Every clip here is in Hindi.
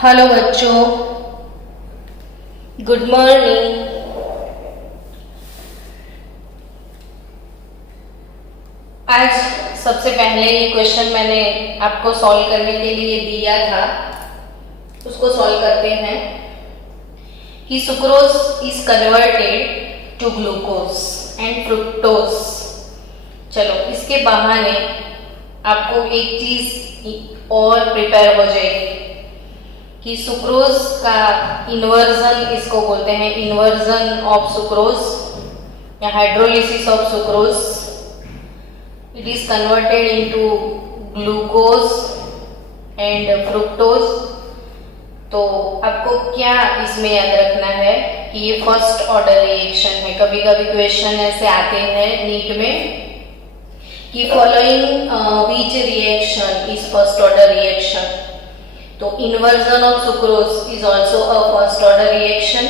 हेलो बच्चों, गुड मॉर्निंग। आज सबसे पहले ये क्वेश्चन मैंने आपको सॉल्व करने के लिए दिया था, उसको सॉल्व करते हैं कि sucrose is converted to glucose and fructose. चलो, इसके बहाने आपको एक चीज और प्रिपेयर हो जाएगी कि सुक्रोज का इन्वर्जन, इसको बोलते हैं इन्वर्जन ऑफ सुक्रोज या hydrolysis of sucrose. It is converted into glucose and fructose. तो आपको क्या इसमें याद रखना है कि ये फर्स्ट ऑर्डर रिएक्शन है। कभी कभी क्वेश्चन ऐसे आते हैं नीट में कि following which reaction is first order reaction. तो inversion of sucrose is also a first order reaction.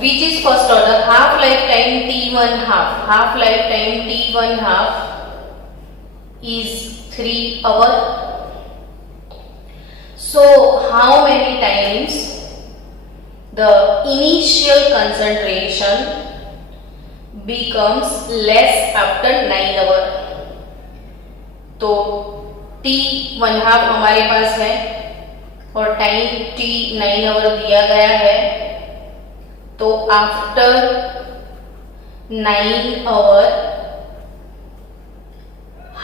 Which is first order? Half life time T1 half. Half life time T1 half is 3 hours. So how many times the initial concentration becomes less after 9 hours? तो T1 हाफ हमारे पास है और टाइम T9 आवर दिया गया है। तो after 9 hour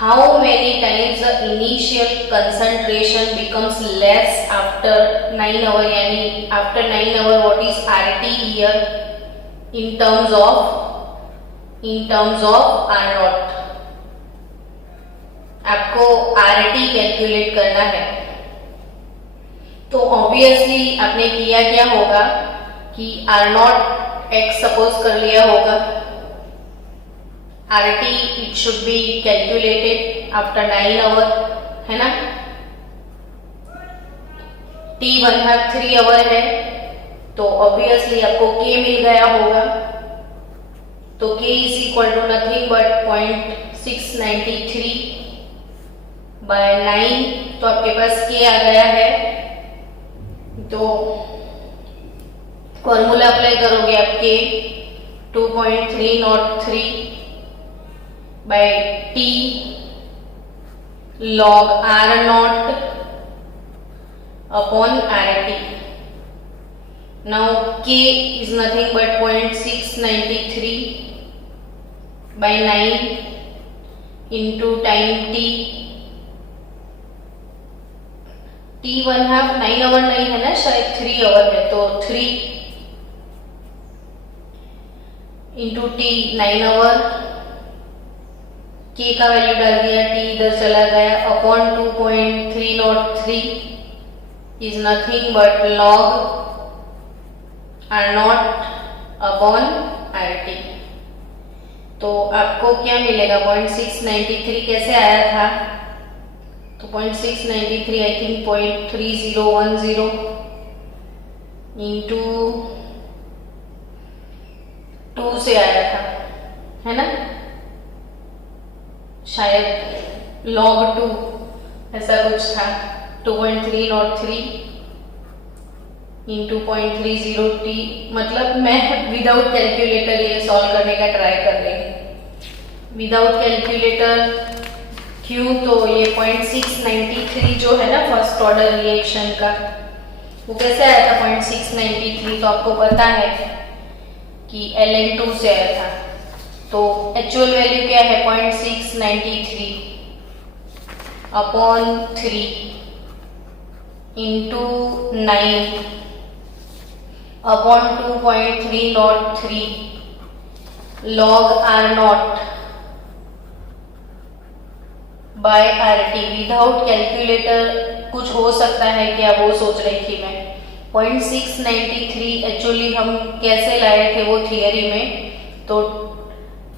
how many times the initial concentration becomes less after 9 hour, यानी after 9 hour what is RT here in terms of R naught. आपको RT कैलकुलेट करना है। तो ऑब्वियसली आपने किया क्या होगा कि R0 x सपोज कर लिया होगा। RT it should be calculated after 9 hour, है ना। T1 हाफ 3 आवर है, तो ऑब्वियसली आपको K मिल गया होगा। तो K is equal to nothing but 0.693 by 9। तो आपके पास K आ गया है। तो फॉर्मूला अप्लाई करोगे आप K 2.303 by T log R0 upon RT। Now K is nothing but 0.693 by 9 into time T। T1 half 9 hour नहीं है ना, शायद 3 आवर है। तो 3 इंटू T 9 आवर, K का वैल्यू डाल दिया, T इधर चला गया, upon 2.303 is nothing but log R0 upon RT। तो आपको क्या मिलेगा? 0.693 कैसे आया था? तो 0.693 आई थिंक 0.3010 इंटू 2 से आया था, है ना, शायद log 2 ऐसा कुछ था। 2.303 इंटू 0.30t, मतलब मैं विदाउट कैलकुलेटर ये सॉल्व करने का ट्राई कर रही हूँ। विदाउट कैलकुलेटर क्यों? तो ये 0.693 जो है ना फर्स्ट ऑर्डर रिएक्शन का, वो कैसे आया था 0.693? तो आपको पता है कि ln2 से आया था। तो एक्चुअल वैल्यू क्या है? 0.693 upon 3 into 9 upon 2.303 log R0 by RT। Without calculator कुछ हो सकता है क्या, वो सोच रही थी मैं। 0.693 एक्चुअली हम कैसे लाए थे वो थियरी में, तो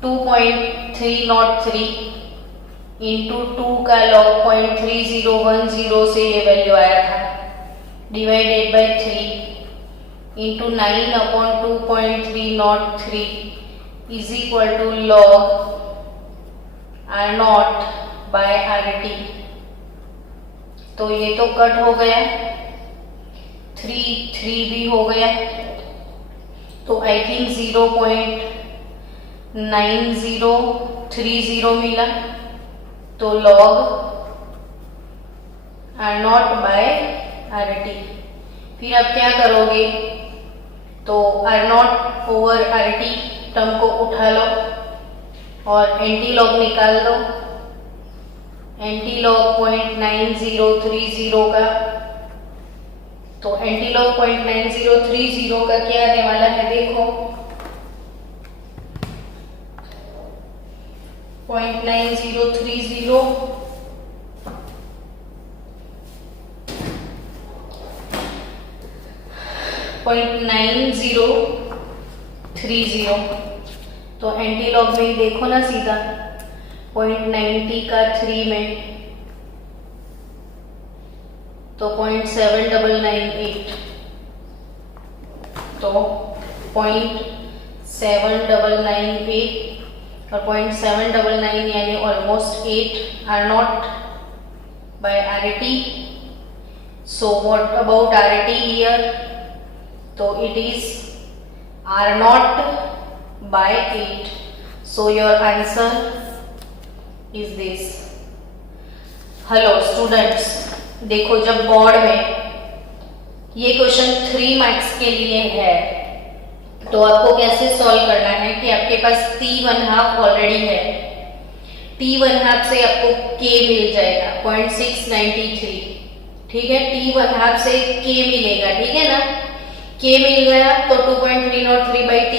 2.303 इंटू 2 का लॉग 0.3010 से ये वैल्यू आया था, divided by 3 into 9 upon 2.303 is equal to log R0 by RT। तो ये तो कट हो गया, 3 3 भी हो गया, तो आई थिंक 0.9030 मिला। तो log R0 बाय RT। फिर आप क्या करोगे, तो R0 ओवर RT टर्म को उठा लो और एंटी लॉग निकाल लो। एंटी लॉग 0.9030 का, तो एंटी लॉग 0.9030 का क्या आने वाला है, देखो 0.9030 0.9030, तो एंटी लॉग में देखो ना सीधा 0.90 का 3 में, तो 0.7998, तो 0.798 और 0.799 यानी almost 8 R0 by RT। So what about RT here? तो it is R0 by 8. So your answer is this. Hello students, देखो जब बोर्ड में ये क्वेश्चन 3 मार्क्स के लिए है तो आपको कैसे सॉल्व करना है कि आपके पास T1/2 ऑलरेडी है, T1/2 से आपको K मिल जाएगा 0.693, ठीक है, T1/2 से K मिलेगा, ठीक है ना, K मिल गया तो 2.303/T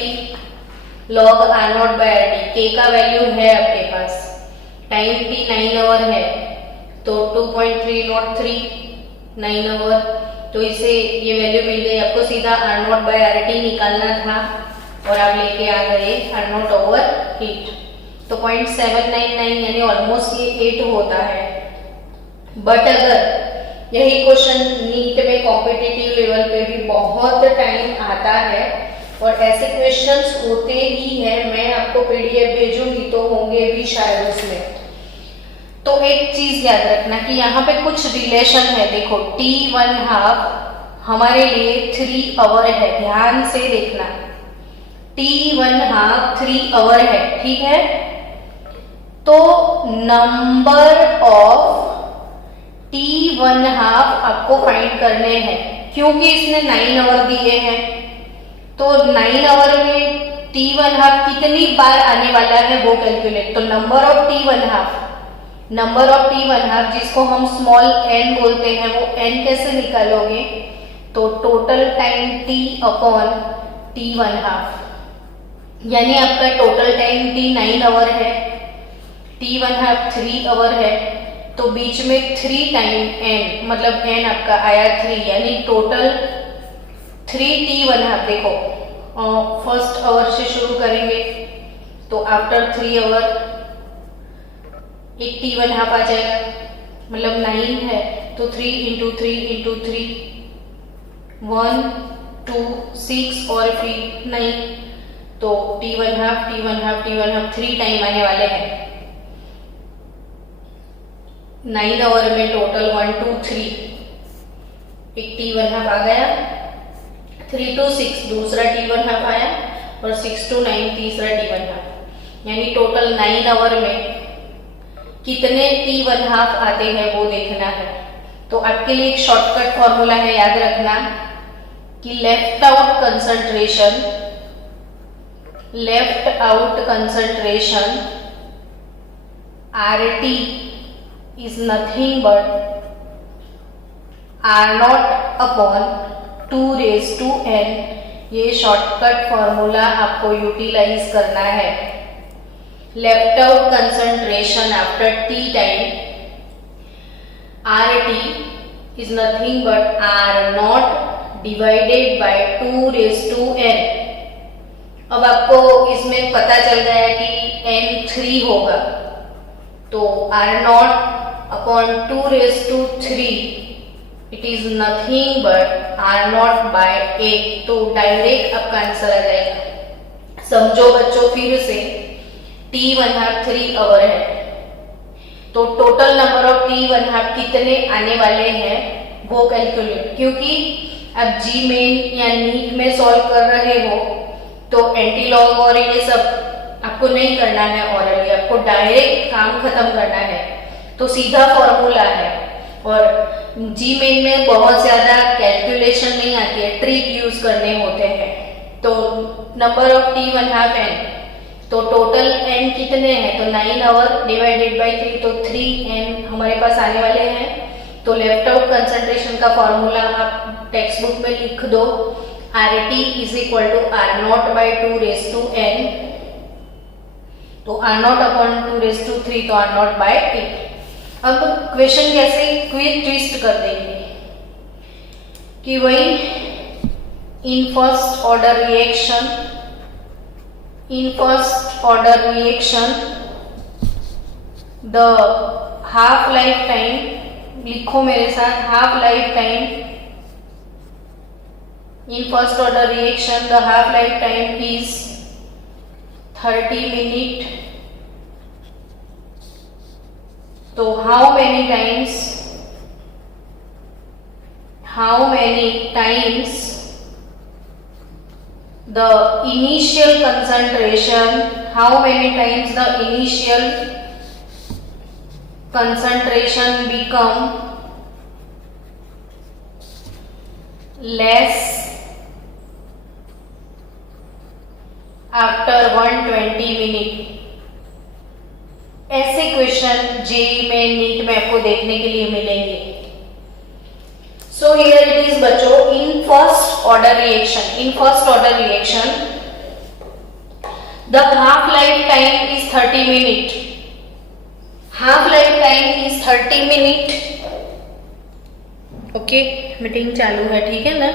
log R0 by RT, K का वैल्यू है आपके पास, टाइम T 9 आवर है, तो 2.303 9 आवर, तो इसे ये वैल्यू मिल गई आपको, सीधा R0 by RT निकालना था और आप लेके आ गए R0 ओवर 8, तो 0.799 यानी ऑलमोस्ट ये 8 होता है। बट अगर यही क्वेश्चन नीट में कॉम्पिटिटिव लेवल पे भी बहुत टाइम आता है और ऐसे क्वेश्चंस होते ही हैं, मैं आपको पीडीएफ भेजूंगी तो होंगे भी शायद उसमें। तो एक चीज याद रखना कि यहाँ पे कुछ रिलेशन है, देखो T1/2 हमारे लिए 3 आवर है, ध्यान से देखना, T1/2 3 आवर है, ठीक है, तो नंबर ऑफ T1/2 आपको फाइंड करने हैं, क्योंकि इसने 9 आवर दिए हैं, तो 9 आवर में T1/2 कितनी बार आने वाला है वो कैलकुलेट, तो नंबर ऑफ T1/2 जिसको हम स्मॉल n बोलते हैं, वो n कैसे निकालोगे, तो total time T upon T1/2, यानी आपका टोटल टाइम T 9 आवर है, T1/2 3 आवर है, तो बीच में 3 टाइम n, मतलब n आपका आया 3, यानी टोटल 3 T1/2। देखो फर्स्ट आवर से शुरू करेंगे तो आफ्टर 3 आवर एक T1/2 आ जाएगा, मतलब 9 है तो 3 × 3 × 3 1 2 6 और फिर 9, तो T1/2 3 टाइम आने वाले हैं। 9 आवर में टोटल 1 2 3 एक T1/2 आ गया, 3 to 6 दूसरा T1/2 आया और 6 to 9 तीसरा T1/2, यानी टोटल 9 आवर में कितने T1/2 आते हैं वो देखना है। तो आपके लिए एक शॉर्टकट फॉर्मूला है, याद रखना कि left out concentration RT is nothing but R0 upon 2⁻n। ये शॉर्टकट फॉर्मूला आपको यूटिलाइज करना है। Left out concentration after T time RT is nothing but R0 divided by 2⁻n। अब आपको इसमें पता चल गया कि n 3 होगा, तो R0 upon 2⁻3 it is nothing but R0 by 8, तो डायरेक्ट आपका आंसर आ जाएगा। समझो बच्चों फिर से, T1/2 3 आवर है, तो टोटल नंबर ऑफ T1 कितने आने वाले हैं वो कैलकुलेट, क्योंकि अब जी मेन या नीट में सॉल्व कर रहे हो तो एंटीलॉग और ये सब आपको नहीं करना है ऑरली, आपको डायरेक्ट काम खत्म करना है, तो सीधा फॉर्मूला है। और जी मेन में बहुत ज्यादा कैलकुलेशन नहीं आती है, ट्रिक यूज करने होते हैं। तो नंबर ऑफ T1 n, तो टोटल n कितने हैं, तो 9 आवर डिवाइडेड बाई 3, तो 3n हमारे पास आने वाले हैं। तो लेफ्ट आउट कंसंट्रेशन का फॉर्मूला आप टेक्स्ट बुक में लिख दो, RT is equal to R0 by 2 raise to n, तो R0 अपॉन 2 रेज टू 3, तो R0 बाई 8। अब क्वेश्चन कैसे क्विक ट्विस्ट कर देंगे कि वही in first order reaction the half life time, लिखो मेरे साथ, half life time in first order reaction the half life time is 30 minute. तो how many times the initial concentration become less after 120 minute. ऐसे क्वेश्चन जेईई में, नीट में आपको देखने के लिए मिलेंगे। सो हियर इट इज बच्चों, इन first order reaction the half life time is 30 minute, half life time is 30 minute. Okay, meeting चालू है, ठीक है ना,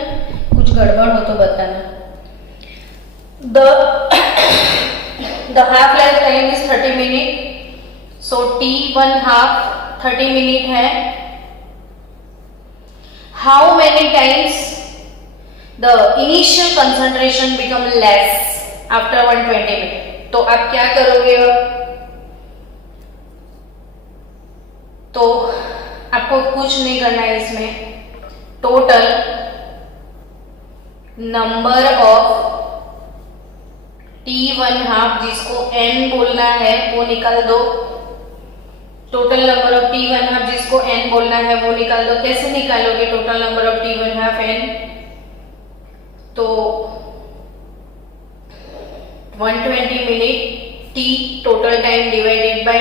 कुछ गड़बड़ हो तो बताना। the half life time is 30 minute, so T1 half 30 minute है। How many times the initial concentration become less after 120 minute? तो आप क्या करोगे? तो आपको कुछ नहीं करना है इसमें, total number of T1 half, जिसको n बोलना है वो निकाल दो। Total number of T1 half जिसको n बोलना है वो निकाल दो। कैसे निकालोगे total number of T1 half n? तो 120 minute T total time divided by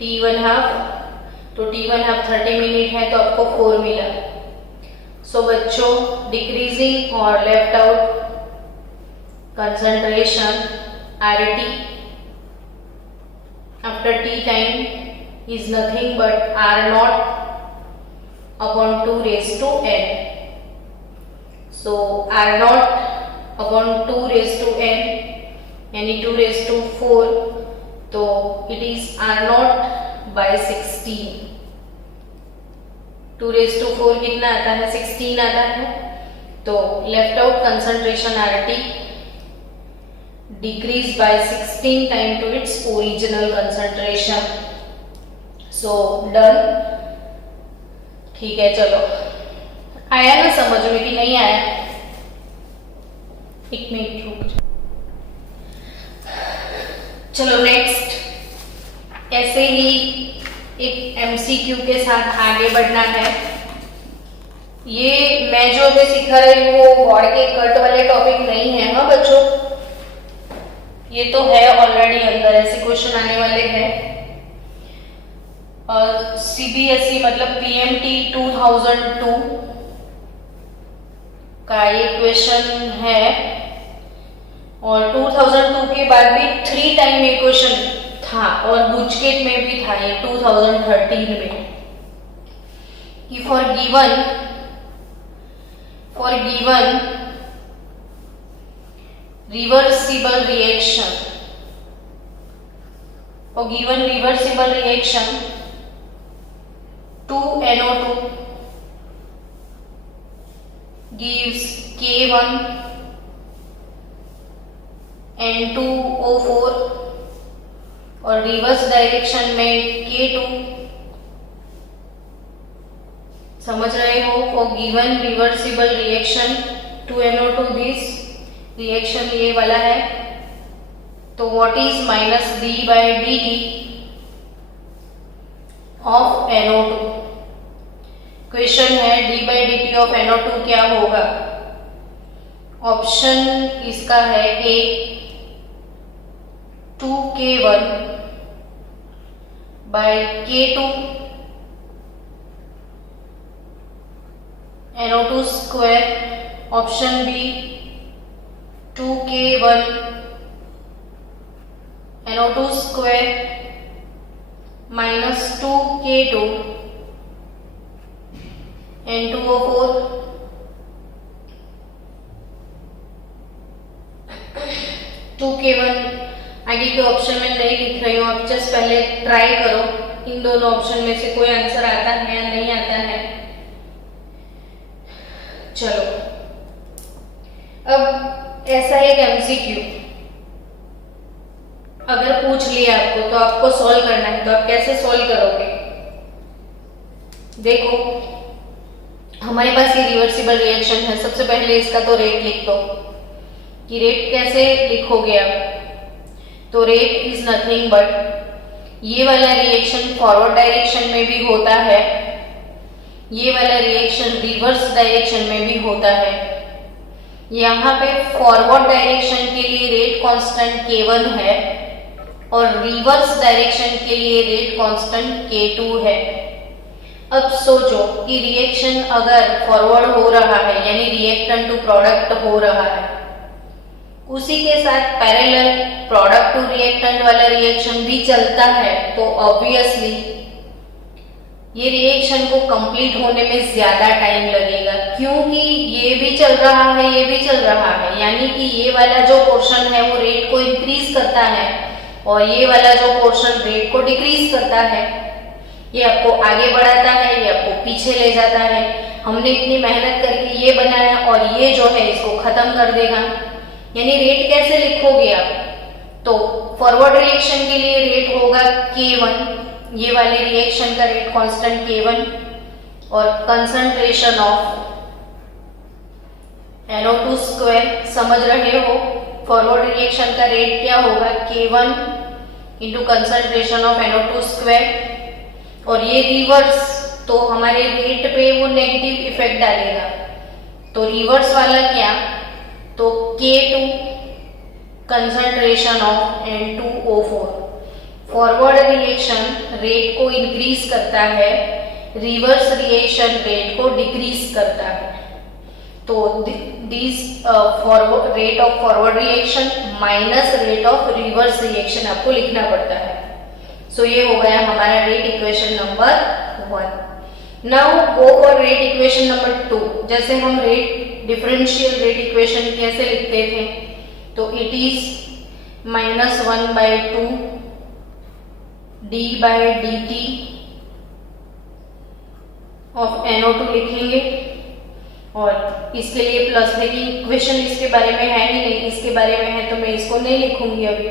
T1 half, तो T1 हाफ 30 मिनट है तो आपको 4 मिला। सो बच्चों, डिक्रीजिंग और left out concentration RT after T time is nothing but R0 upon 2 raised to n. So R0 upon 2 raised to n, यानी 2 raised to 4, तो it is R0 by 16। 2 raised to 4 कितना आता है? 16 आता है। तो left out concentration RT decrease by 16 time to its original concentration. So done। ठीक है, चलो आया ना समझ में कि नहीं आया? एक मिनट रुक, चलो नेक्स्ट। ऐसे ही एक MCQ के साथ आगे बढ़ना है। ये मैं जो अभी सिखा रही हूँ वो बोर्ड के कट वाले टॉपिक नहीं है, हाँ बच्चों, ये तो है ऑलरेडी अंदर, ऐसे क्वेश्चन आने वाले हैं। और CBSE मतलब PMT 2002 का ये क्वेश्चन है, और 2002 के बाद भी 3 टाइम ये क्वेश्चन था, और गुजकेट में भी था ये 2013 में, कि for given reversible reaction, for given reversible reaction 2NO2 gives K1 N2O4 और रिवर्स डायरेक्शन में K2। समझ रहे हो? For given reversible reaction 2NO2 this reaction ये वाला है। तो what is minus d/dt of NO2? Question है d/dt ऑफ NO2 क्या होगा? ऑप्शन इसका है A 2K1 by K2 NO2 square. Option B 2K1 NO2 square minus 2K2 N2O4। 2K1 आगे के ऑप्शन में नहीं लिख रही हूँ, आप जस्ट पहले ट्राई करो इन दोनों ऑप्शन में से कोई आंसर आता है या नहीं आता है। चलो, अब ऐसा एक MCQ अगर पूछ लिया आपको तो आपको सॉल्व करना है, तो आप कैसे सॉल्व करोगे? देखो, हमारे पास ये रिवर्सिबल रिएक्शन है। सबसे पहले इसका तो रेट लिख दो कि रेट कैसे लिखोगे आप? तो रेट इज नथिंग बट ये वाला रिएक्शन फॉरवर्ड डायरेक्शन में भी होता है, ये वाला रिएक्शन रिवर्स डायरेक्शन में भी होता है। यहाँ पे फॉरवर्ड डायरेक्शन के लिए रेट कांस्टेंट K1 है और रिवर्स डायरेक्शन के लिए रेट कांस्टेंट K2 है। अब सोचो कि रिएक्शन अगर फॉरवर्ड हो रहा है यानी रिएक्टेंट टू प्रोडक्ट हो रहा है, उसी के साथ पैरेलल प्रोडक्ट टू रिएक्टेंट वाला रिएक्शन भी चलता है, तो ऑब्वियसली ये रिएक्शन को कंप्लीट होने में ज्यादा टाइम लगेगा, क्योंकि ये भी चल रहा है, ये भी चल रहा है, यानी कि ये वाला जो पोर्शन है वो रेट को इंक्रीज करता है और ये वाला जो पोर्शन रेट को डिक्रीज करता है। ये आपको आगे बढ़ाता है, ये आपको पीछे ले जाता है। हमने इतनी मेहनत करके ये बनाया और ये जो है इसको खत्म कर देगा। यानी रेट कैसे लिखोगे आप? तो फॉरवर्ड रिएक्शन के लिए रेट होगा K1, ये वाले रिएक्शन का रेट कांस्टेंट K1 और कंसंट्रेशन ऑफ NO2 स्क्वायर। समझ रहे हो? फॉरवर्ड रिएक्शन का रेट क्या होगा? K1 into concentration of NO2 square. और ये रिवर्स, तो हमारे रेट पे वो नेगेटिव इफेक्ट डालेगा। तो रिवर्स वाला क्या? तो K2 concentration of N2O4। Forward reaction rate को इंक्रीज करता है, रिवर्स रिएक्शन रेट को डिक्रीज करता है। तो this rate of forward reaction minus rate of reverse reaction आपको लिखना पड़ता है। सो ये हो गया हमारा rate equation number 1। Now go for rate equation number 2। जैसे हम रेट डिफरेंशियल रेट इक्वेशन कैसे लिखते थे, तो it is -1/2 d/dt of NO2 लिखेंगे और इसके लिए प्लस, लेकिन इक्वेशन इसके बारे में है ही नहीं, इसके बारे में है तो मैं इसको नहीं लिखूंगी अभी।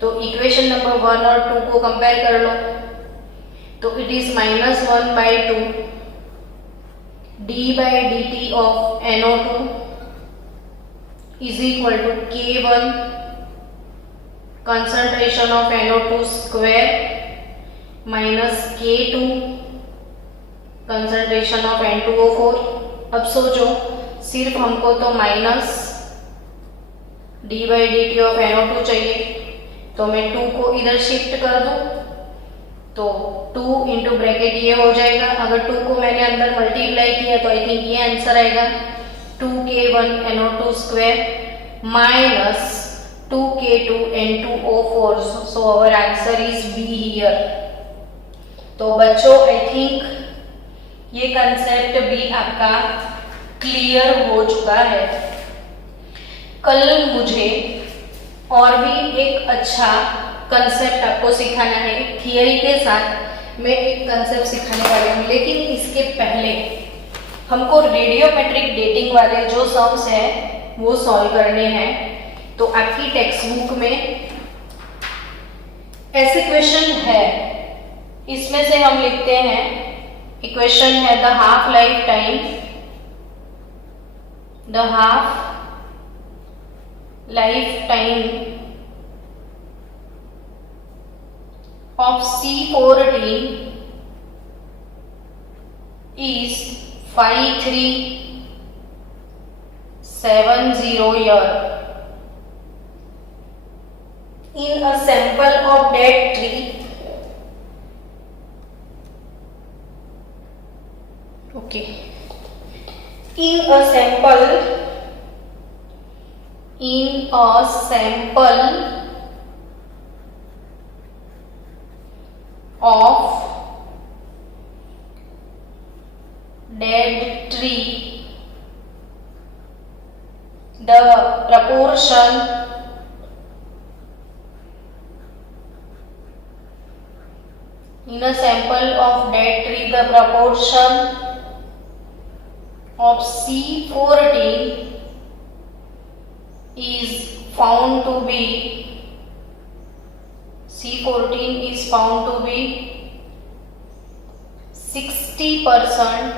तो इक्वेशन नंबर 1 और 2 को कंपेयर कर लो। तो it is -1/2 d/dt of NO2 is equal to K1 concentration of NO2 square minus K2 concentration of N2O4। अब सोचो, सिर्फ हमको तो माइनस d/dt ऑफ NO2 चाहिए, तो मैं 2 को इधर शिफ्ट कर दूं तो 2 इंटू ब्रैकेट ये हो जाएगा। अगर 2 को मैंने अंदर मल्टीप्लाई किया तो आई थिंक ये आंसर आएगा 2K1 NO2 square minus 2K2 N2O4। So our answer is B here. तो बच्चों, आई थिंक ये कंसेप्ट भी आपका क्लियर हो चुका है। कल मुझे और भी एक अच्छा कंसेप्ट आपको सिखाना है। थियरी के साथ मैं एक कंसेप्ट सिखाने वाली हूँ, लेकिन इसके पहले हमको रेडियोमेट्रिक डेटिंग वाले जो सम्स हैं वो सॉल्व करने हैं। तो आपकी टेक्स्ट बुक में ऐसे क्वेश्चन है, इसमें से हम लिखते हैं, इक्वेशन है the half life time of C14 is 5370 year. In a sample of dead tree, okay, in a sample of dead tree, the proportion of C14 is found to be 60%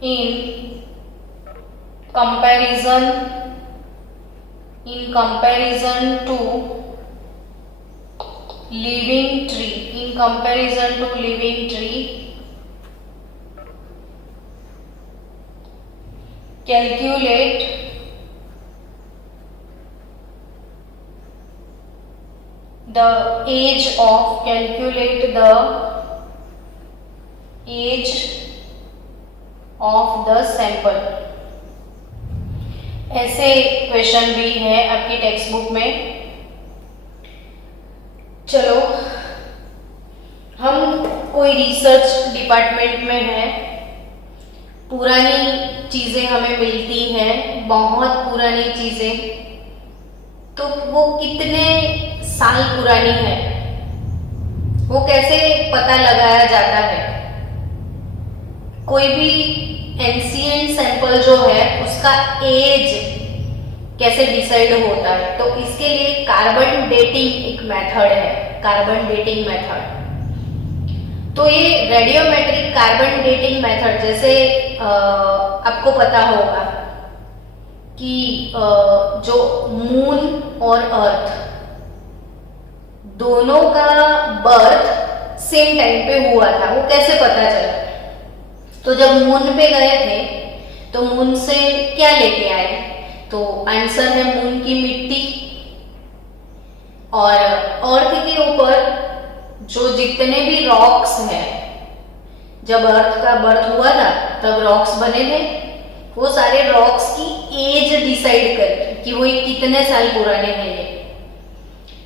in comparison to living tree. Calculate the age of the sample. ऐसे क्वेश्चन भी है आपकी टेक्स्ट बुक में। चलो, हम कोई रिसर्च डिपार्टमेंट में हैं, पुरानी चीजें हमें मिलती हैं, बहुत पुरानी चीजें, तो वो कितने साल पुरानी है वो कैसे पता लगाया जाता है? कोई भी एंशिएंट सैंपल जो है उसका एज कैसे डिसाइड होता है? तो इसके लिए कार्बन डेटिंग एक मेथड है, कार्बन डेटिंग मेथड। तो ये रेडियोमेट्रिक कार्बन डेटिंग मेथड, जैसे आपको पता होगा कि जो मून और अर्थ दोनों का बर्थ सेम टाइम पे हुआ था, वो कैसे पता चला? तो जब मून पे गए थे तो मून से क्या लेके आए? तो आंसर है मून की मिट्टी, और अर्थ के ऊपर जो जितने भी रॉक्स हैं, जब अर्थ का बर्थ हुआ था तब रॉक्स बने थे, वो सारे रॉक्स की एज डिसाइड कर कि वो कितने साल पुराने हैं ये।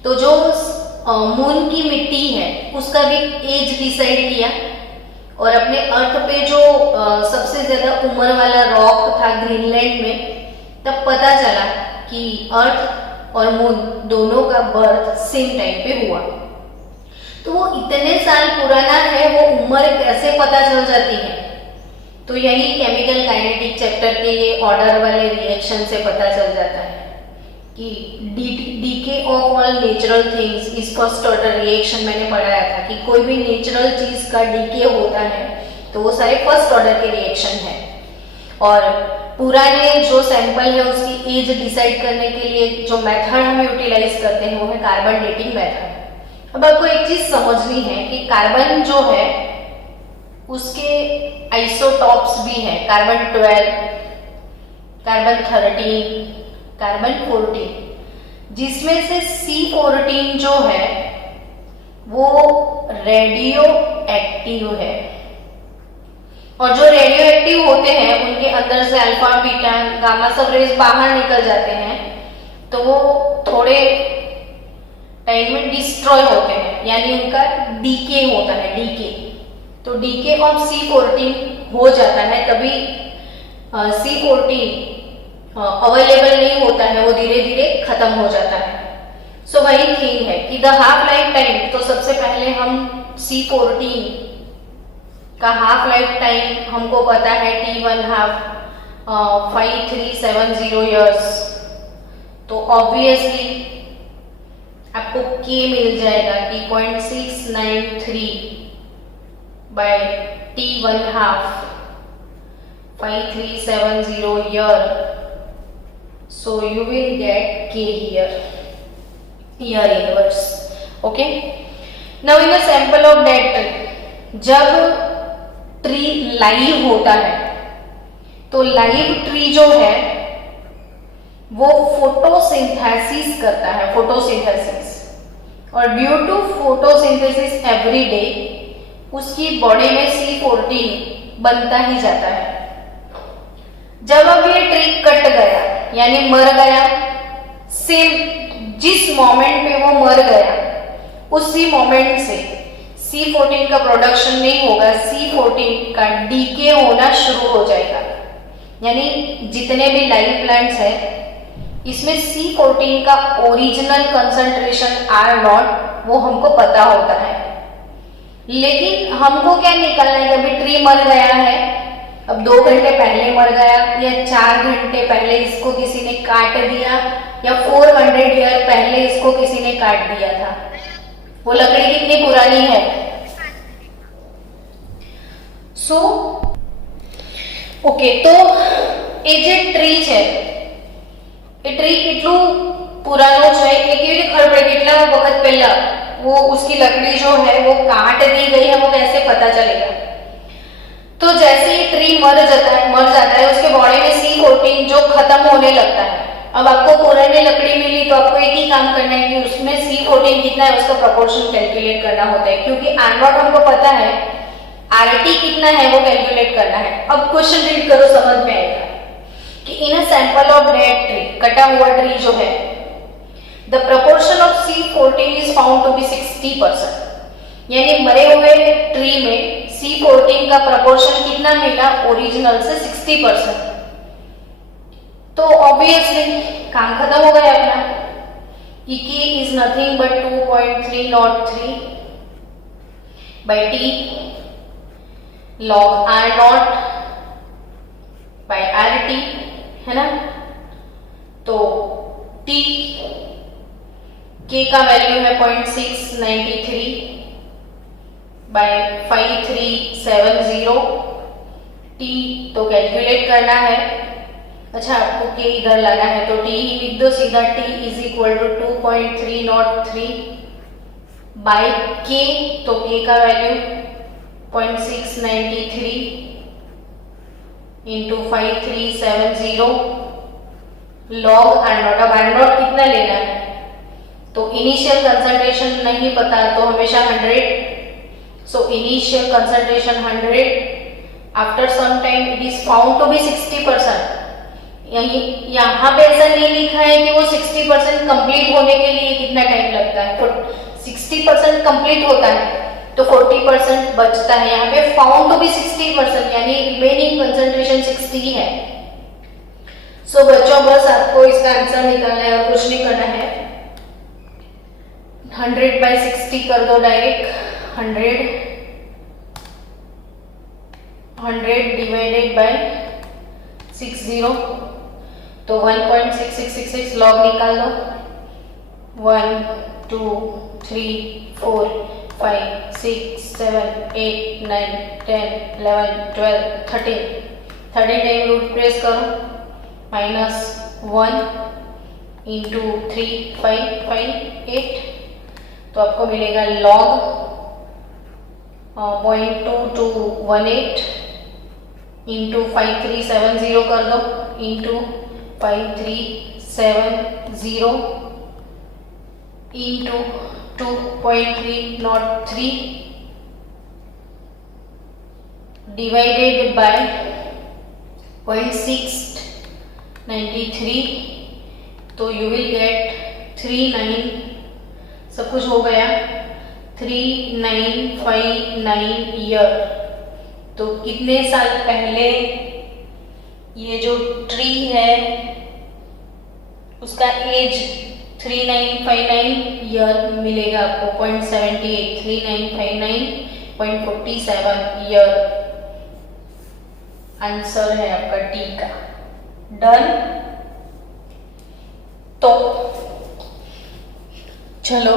तो जो मून की मिट्टी है उसका भी एज डिसाइड किया, और अपने अर्थ पे जो सबसे ज्यादा उम्र वाला रॉक था ग्रीनलैंड में, तब पता चला कि अर्थ और मून दोनों का बर्थ सेम टाइम पे हुआ। तो वो इतने साल पुराना है, वो उम्र कैसे पता चल जाती है? तो यही केमिकल काइनेटिक चैप्टर के ये ऑर्डर वाले रिएक्शन से पता चल जाता है कि DK of all natural things is first order reaction. मैंने पढ़ाया था कि कोई भी नेचुरल चीज का डीके होता है तो वो सारे फर्स्ट ऑर्डर के रिएक्शन है, और पुराने जो सैंपल है उसकी एज डिसाइड करने के लिए जो मेथड हम यूटिलाइज करते हैं वो है कार्बन डेटिंग मेथड। अब आपको एक चीज समझनी है कि कार्बन जो है उसके आइसोटॉप्स भी हैं, कार्बन 12, कार्बन 13, कार्बन 14, जिसमें से C14 जो है वो रेडियो एक्टिव है। और जो रेडियो एक्टिव होते हैं उनके अंदर से अल्फा, बीटा, गामा सब रेज बाहर निकल जाते हैं, तो वो थोड़े टाइम में डिस्ट्रॉय होते हैं, यानी उनका डीके होता है, डीके। तो डीके ऑफ C14 हो जाता है, तभी C14 अवेलेबल नहीं होता है, वो धीरे धीरे खत्म हो जाता है। सो वही थिंग है कि द हाफ लाइफ टाइम, तो सबसे पहले हम C14 का हाफ लाइफ टाइम हमको पता है T1/2 5370 इयर्स। तो ऑब्वियसली आपको K मिल जाएगा कि 0.693 by T1/2 5370 year. So you will get K here inverse. Okay. Now in the sample of that tree, जब ट्री लाइव होता है तो लाइव ट्री जो है वो फोटोसिंथेसिस करता है, फोटोसिंथेसिस, और due to photosynthesis every day उसकी बॉडी में C14 बनता ही जाता है। जब अब ये ट्री कट गया यानी मर गया, सेम जिस मोमेंट पे वो मर गया उसी मोमेंट से C14 का प्रोडक्शन नहीं होगा, C14 का डीके होना शुरू हो जाएगा। यानी जितने भी लाइव प्लांट्स हैं इसमें C14 का ओरिजिनल कंसंट्रेशन R0 वो हमको पता होता है, लेकिन हमको क्या निकालना है? अभी ट्री मर गया है, अब 2 घंटे पहले मर गया या 4 घंटे पहले इसको किसी ने काट दिया या 400 ईयर पहले इसको किसी ने काट दिया था, वो लकड़ी कितनी पुरानी है। सो ओके, तो ये जे ट्री है એ ટ્રી કેટલું પુરાનો છે એ કેવી રીતે ખબર પડે કેટલા વખત પહેલા वो उसकी लकड़ी जो है वो काट दी गई है, वो कैसे पता चलेगा? तो जैसे ही ट्री मर जाता है उसके बॉडी में C14 जो खत्म होने लगता है। अब आपको पुरानी लकड़ी मिली तो आपको एक ही काम करना है कि उसमें C14 कितना है उसका प्रोपोर्शन कैलकुलेट करना होता है, क्योंकि R0 हमको पता है, RT कितना है वो कैलकुलेट करना है। अब क्वेश्चन रीड करो, समझ में आएगा कि in a sample of dead tree, कटा हुआ ट्री जो है, the proportion of C14 is found to be 60%। यानी मरे हुए ट्री में C14 का प्रोपोर्शन कितना मिला? ओरिजिनल से 60%। तो ऑब्वियसली काम खत्म हो गया अपना। K is nothing but 2.303 by T log R0 by RT, है ना? तो T K का वैल्यू है 0.693 by 5370। T तो कैलकुलेट करना है। अच्छा, आपको K इधर लाना है तो T ही लिख दो सीधा। T is equal to 2.303 by K, तो K का वैल्यू 0.693 इंटू 5370 लॉग R0। अब R0 कितना लेना है? तो इनिशियल कंसंट्रेशन नहीं पता तो हमेशा 100। So initial concentration 100, after some time it is found to be 60%। यहाँ पे ऐसा नहीं लिखा है कि वो 60% कंप्लीट होने के लिए कितना टाइम लगता है। तो 60% कंप्लीट होता है तो 40% बचता है। यहाँ पे फाउंड टू बी 60%, यानी रिमेनिंग कंसंट्रेशन 60 है। सो बच्चों, बस आपको इसका आंसर निकालना है और कुछ नहीं करना है। 100/60 कर दो डायरेक्ट। 100 डिवाइडेड बाय 60, तो 1.6666 लॉग निकाल दो। 1 2 3 4 5 6 7 8 9 10 11 12 13 टाइम रूट प्रेस करो। -1 इंटू 3 5 5 8, तो आपको मिलेगा लॉग 0.2218 इंटू 5370 कर दो इंटू 5370 इंटू 2.303 डिवाइडेड बाय 0.693, तो यू विल गेट 39, सब कुछ हो गया, 3959 ईयर। तो कितने साल पहले ये जो ट्री है उसका एज 3959 ईयर मिलेगा आपको। 0.78 3959.47 ईयर आंसर है आपका डी का। डन। तो चलो